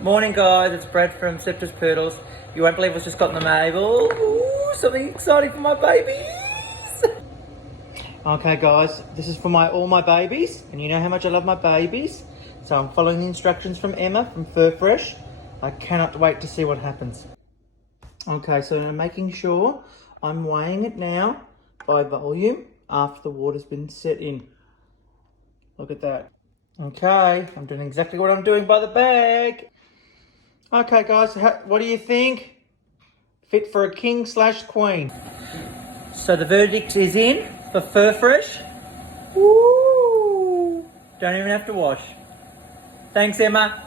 Morning guys, it's Brad from Scepter's Poodles. You won't believe what's just got in the mail. Ooh, something exciting for my babies. Okay guys, this is for all my babies, and you know how much I love my babies. So I'm following the instructions from Emma from Fur Fresh. I cannot wait to see what happens. Okay, so I'm making sure I'm weighing it now by volume after the water's been set in. Look at that. Okay, I'm doing exactly what I'm doing by the bag. Okay guys, what do you think? Fit for a king/queen. So the verdict is in for Fur Fresh. Woo! Don't even have to wash. Thanks, Emma.